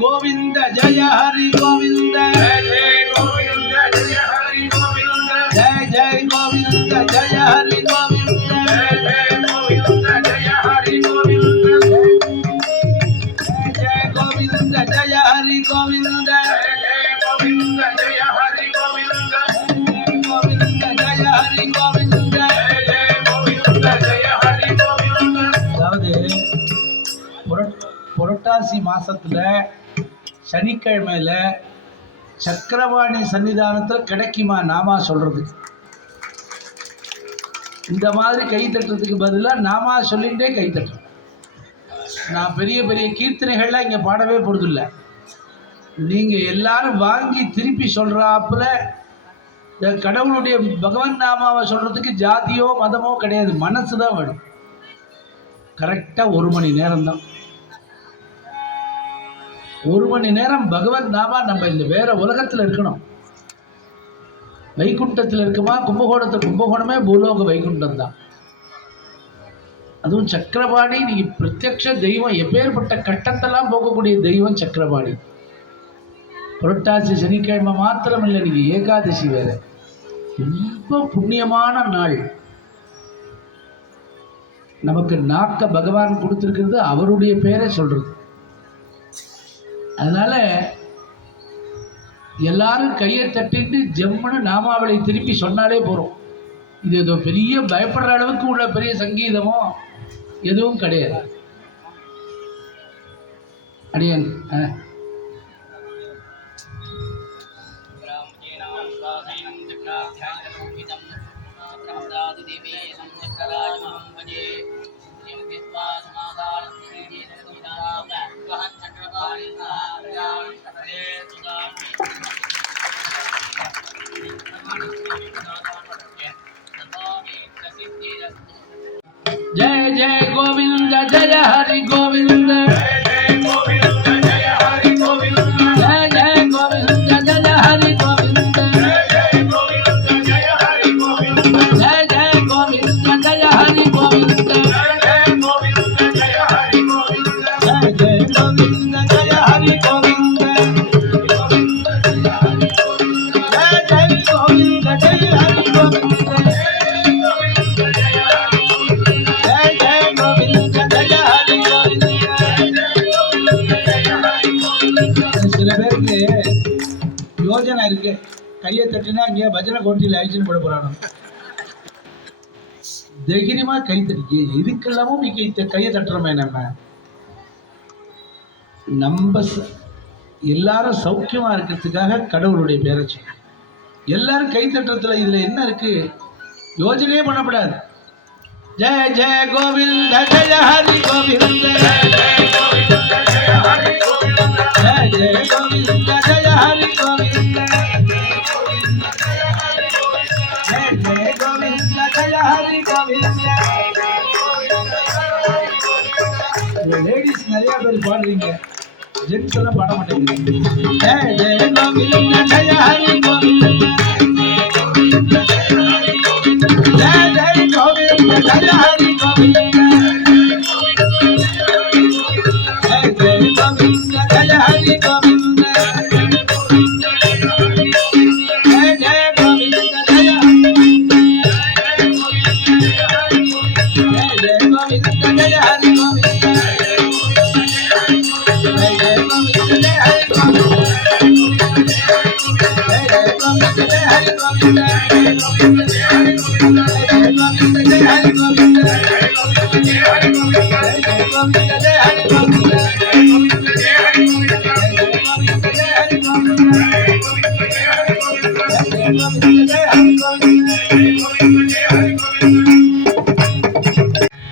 கோவிந்த ஜய ஹரி கோவிந்த. ஜெய கோவிந்த ஜெய ஹரி கோவிந்த. ஜெய ஜெய கோவிந்த ஜெய ஹரி கோவிந்த. கோவிந்த கோவிந்த ஜெய ஹரி கோவிந்த கோவிந்த ஜெய ஹரி கோவிந்த கோவிந்த ஜெய ஹரி கோவிந்த அதாவது புரட்டாசி மாசத்துல சனிக்கிழமையில் சக்கரவாணி சன்னிதானத்தில் கிடைக்குமா நாமா சொல்கிறதுக்கு இந்த மாதிரி கை தட்டுறதுக்கு பதிலாக நாமா சொல்லிகிட்டே கை தட்டுறோம். நான் பெரிய பெரிய கீர்த்தனைகள்லாம் இங்கே பாடவே போகிறதில்ல நீங்கள் எல்லாரும் வாங்கி திருப்பி சொல்கிறாப்புல இந்த கடவுளுடைய பகவன் நாமாவை சொல்கிறதுக்கு ஜாதியோ மதமோ கிடையாது. மனசு தான் வேணும். கரெக்டாக ஒரு மணி நேரம்தான். ஒரு மணி நேரம் பகவத் நாமா நம்ம இந்த வேற உலகத்தில் இருக்கணும். வைகுண்டத்தில் இருக்குமா? கும்பகோணத்தை கும்பகோணமே பூலோக வைகுண்டம் தான் அதுவும் சக்கரபாணி நீ பிரத்யக்ஷ தெய்வம் எப்பேற்பட்ட கட்டத்தெல்லாம் போகக்கூடிய தெய்வம் சக்கரபாணி. புரட்டாசி சனிக்கிழமை மாத்திரம் இல்லை நீங்கள் ஏகாதசி வேற. ரொம்ப புண்ணியமான நாள். நமக்கு நாக்க பகவான் கொடுத்துருக்கிறது அவருடைய பேரை சொல்றது. அதனால எல்லாரும் கையை தட்டிட்டு ஜம்முன்னு நாமாவளை திருப்பி சொன்னாலே போகிறோம் இது ஏதோ பெரிய பயப்படுற அளவுக்கு உள்ள பெரிய சங்கீதமோ எதுவும் கிடையாது. அடியன் ஆ. ஜெய ஜெய கோவிந்த ஜெய ஹரி கோவிந்த யோஜனை இருக்கு. கையை தட்டினா இங்கே பஜனை கோட்டியில் ஆக்ஷன் போட போறானோ? தைரியமா கை தட்டி இதுக்கெல்லாமும் நீ கை கையை தட்டுறோமே நம்ம நம்ம எல்லாரும் சௌக்கியமா இருக்கிறதுக்காக கடவுளுடைய பேரை சொல்றோம் எல்லாரும் கை தட்டுறதுல இதுல என்ன இருக்கு? யோஜனையே பண்ணப்படாது. ஜெய ஜெய கோவிந்த ஜெய ஹரி கோவிந்த பேர் பாடுறீங்க. ஜென்ஸ் எல்லாம் பாட மாட்டேங்கிறீங்க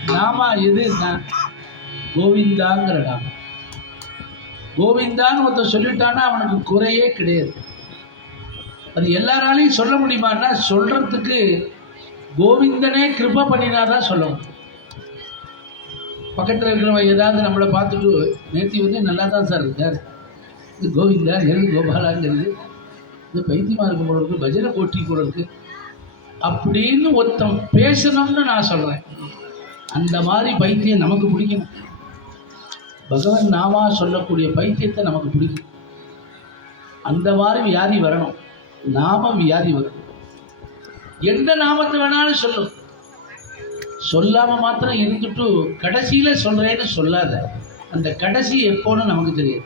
நாமா எதுன்னா கோவிந்தாங்கிற நாம. கோவிந்தான்னு ஒருத்தன் சொல்லிட்டான்னா அவனுக்கு குறையே கிடையாது. அது எல்லாராலையும் சொல்ல முடியுமான்னா சொல்றதுக்கு கோவிந்தனே கிருப பண்ணினாதான் சொல்ல முடியும் பக்கத்தில் இருக்கிறவங்க ஏதாவது நம்மளை பார்த்துட்டு நேத்தி வந்து நல்லா தான் சார் இருக்கார். இது கோவிந்தா எழுது கோபாலாங்கிறது. இது பைத்தியமாக இருக்கும் போல இருக்கு பஜனை போட்டி கூட இருக்கு. அப்படின்னு ஒருத்தன் பேசணும்னு நான் சொல்கிறேன் அந்த மாதிரி பைத்தியம் நமக்கு பிடிக்கணும். பகவன் நாமா சொல்லக்கூடிய பைத்தியத்தை நமக்கு பிடிக்கும். அந்த மாதிரி வியாதி வரணும். நாம வியாதி வரும். எந்த நாமத்தை வேணாலும் சொல்லும். சொல்லாம மாத்திரம் இருந்துட்டு கடைசியில சொல்றேன்னு சொல்லாத. அந்த கடைசி எப்போன்னு நமக்கு தெரியாது.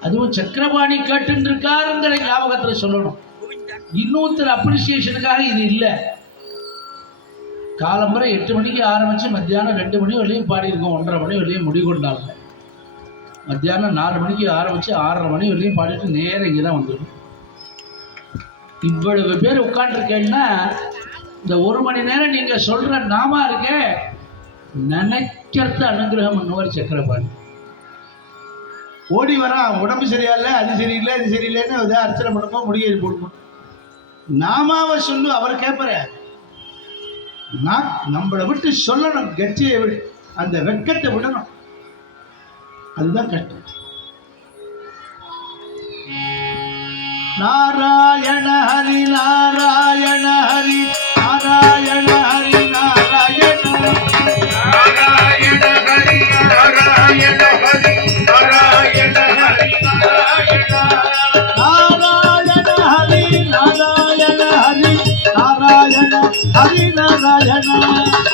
அதுவும் சக்கரபாணி கேட்டுன்னு இருக்காருங்கிற ஞாபகத்தில் சொல்லணும். இன்னொருத்தர் அப்ரிசியேஷனுக்காக இது இல்லை. காலம்புரை எட்டு மணிக்கு ஆரம்பித்து மத்தியானம் ரெண்டு மணி வரையும் பாடியிருக்கோம். ஒன்றரை மணி வரையும் முடிகொண்டாங்க மத்தியானம் நாலு மணிக்கு ஆரம்பித்து ஆறரை மணி வரையும் பாடிட்டு நேரம் இங்கே தான் வந்துடும். இவ்வளவு பேர் உட்காந்துருக்கேன்னா இந்த ஒரு மணி நேரம் நீங்கள் சொல்கிற நாமா இருக்கே நினைக்கிறது அனுகிரகம் பண்ணுவார் சக்கரபாணி. ஓடி வரான் உடம்பு சரியில்லை அது சரியில்லை இது சரியில்லைன்னு ஏதோ அர்ச்சனை பண்ணுமோ முடிய போடுமோ நாமாவை சொல்லு அவர் கேட்பற நான் நம்மளை விட்டு சொல்லணும் கட்சியை விடு. அந்த வெக்கத்தை விடணும். அதுதான் கஷ்டம். நாராயண ஹரி நாராயண ஹரி நாராயண ஹரி நாராயண நாராயண ஹரி நாராயண ஹரி நாராயண ஹரி நாராயண நாராயண ஹரி நாராயண ஹரி நாராயண ஹரி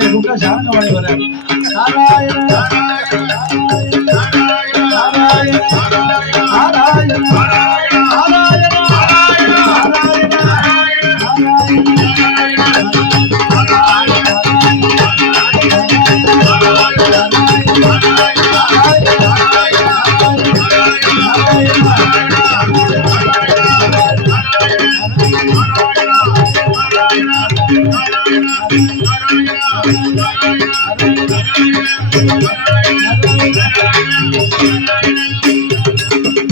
করে বুকা সারা Thank you.